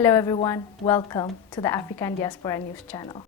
Hello everyone, welcome to the African Diaspora News Channel.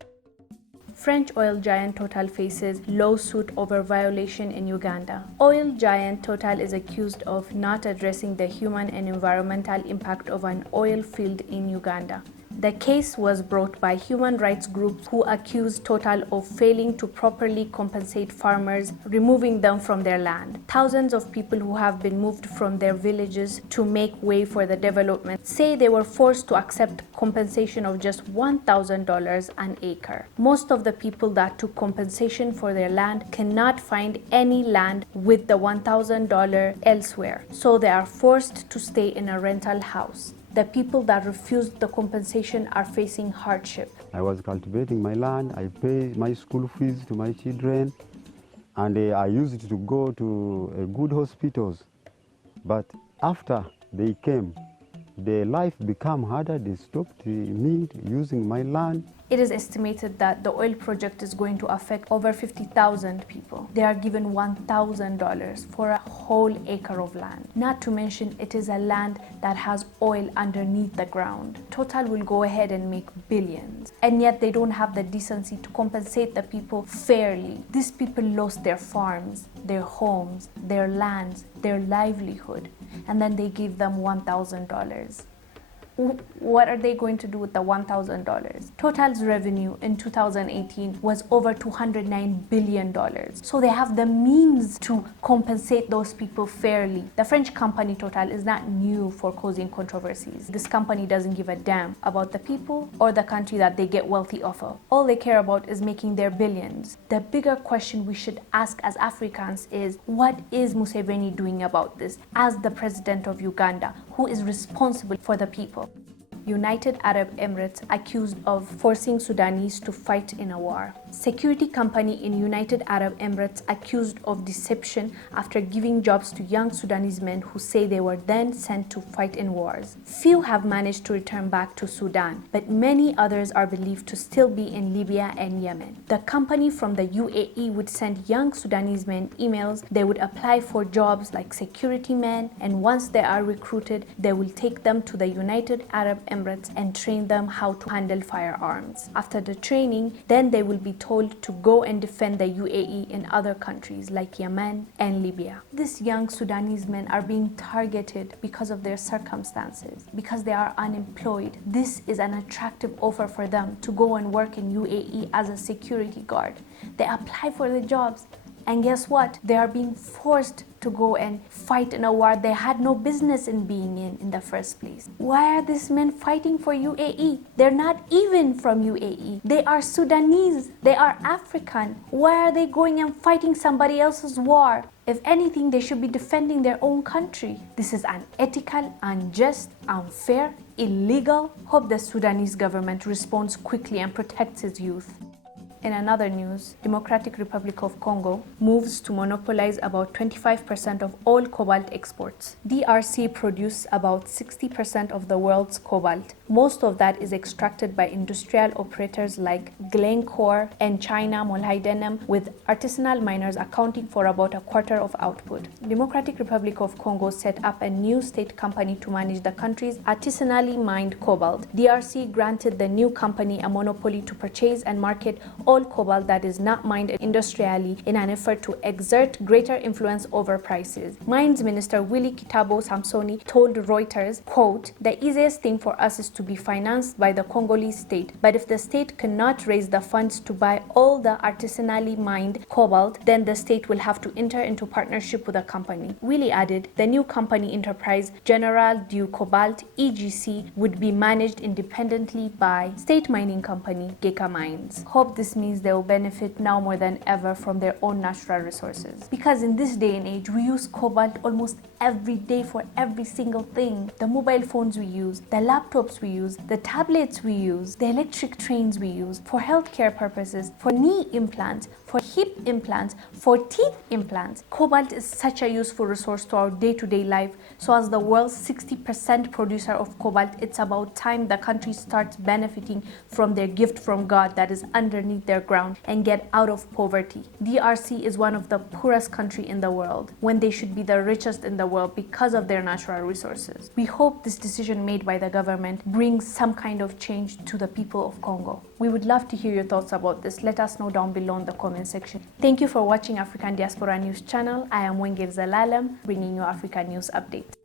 French oil giant Total faces lawsuit over violation in Uganda. Oil giant Total is accused of not addressing the human and environmental impact of an oil field in Uganda. The case was brought by human rights groups who accused Total of failing to properly compensate farmers, removing them from their land. Thousands of people who have been moved from their villages to make way for the development say they were forced to accept compensation of just $1,000 an acre. Most of the people that took compensation for their land cannot find any land with the $1,000 elsewhere, so they are forced to stay in a rental house. The people that refused the compensation are facing hardship. I was cultivating my land, I pay my school fees to my children, and I used to go to good hospitals. But after they came, their life became harder. They stopped me using my land. It is estimated that the oil project is going to affect over 50,000 people. They are given $1,000 for a whole acre of land. Not to mention, it is a land that has oil underneath the ground. Total will go ahead and make billions. And yet they don't have the decency to compensate the people fairly. These people lost their farms, their homes, their lands, their livelihood, and then they give them $1,000. What are they going to do with the $1,000? Total's revenue in 2018 was over $209 billion. So they have the means to compensate those people fairly. The French company Total is not new for causing controversies. This company doesn't give a damn about the people or the country that they get wealthy off of. All they care about is making their billions. The bigger question we should ask as Africans is, what is Museveni doing about this as the president of Uganda, who is responsible for the people? United Arab Emirates accused of forcing Sudanese to fight in a war. Security company in United Arab Emirates accused of deception after giving jobs to young Sudanese men who say they were then sent to fight in wars. Few have managed to return back to Sudan, but many others are believed to still be in Libya and Yemen. The company from the UAE would send young Sudanese men emails. They would apply for jobs like security men, and once they are recruited, they will take them to the United Arab Emirates and train them how to handle firearms. After the training, then they will be told to go and defend the UAE in other countries like Yemen and Libya. These young Sudanese men are being targeted because of their circumstances, because they are unemployed. This is an attractive offer for them to go and work in UAE as a security guard. They apply for the jobs, and guess what? They are being forced to go and fight in a war they had no business in being in the first place. Why are these men fighting for UAE? They're not even from UAE. They are Sudanese. They are African. Why are they going and fighting somebody else's war? If anything, they should be defending their own country. This is unethical, unjust, unfair, illegal. Hope the Sudanese government responds quickly and protects its youth. In another news, Democratic Republic of Congo moves to monopolize about 25% of all cobalt exports. DRC produce about 60% of the world's cobalt. Most of that is extracted by industrial operators like Glencore and China Molybdenum, with artisanal miners accounting for about a quarter of output. Democratic Republic of Congo set up a new state company to manage the country's artisanally mined cobalt. DRC granted the new company a monopoly to purchase and market all cobalt that is not mined industrially in an effort to exert greater influence over prices. Mines Minister Willy Kitabo Samsoni told Reuters, quote, "The easiest thing for us is to be financed by the Congolese state, but if the state cannot raise the funds to buy all the artisanally mined cobalt, then the state will have to enter into partnership with a company." Willy added, the new company enterprise, General du Cobalt EGC, would be managed independently by state mining company Geka Mines. Hope this means they will benefit now more than ever from their own natural resources. Because in this day and age, we use cobalt almost every day for every single thing. The mobile phones we use, the laptops we use, the tablets we use, the electric trains we use, for healthcare purposes, for knee implants, for hip implants, for teeth implants. Cobalt is such a useful resource to our day-to-day life. So as the world's 60% producer of cobalt, it's about time the country starts benefiting from their gift from God that is underneath their ground and get out of poverty. DRC is one of the poorest countries in the world when they should be the richest in the world because of their natural resources. We hope this decision made by the government brings some kind of change to the people of Congo. We would love to hear your thoughts about this. Let us know down below in the comment section. Thank you for watching African Diaspora News channel. I am Wongel Zalelem, bringing you African news updates.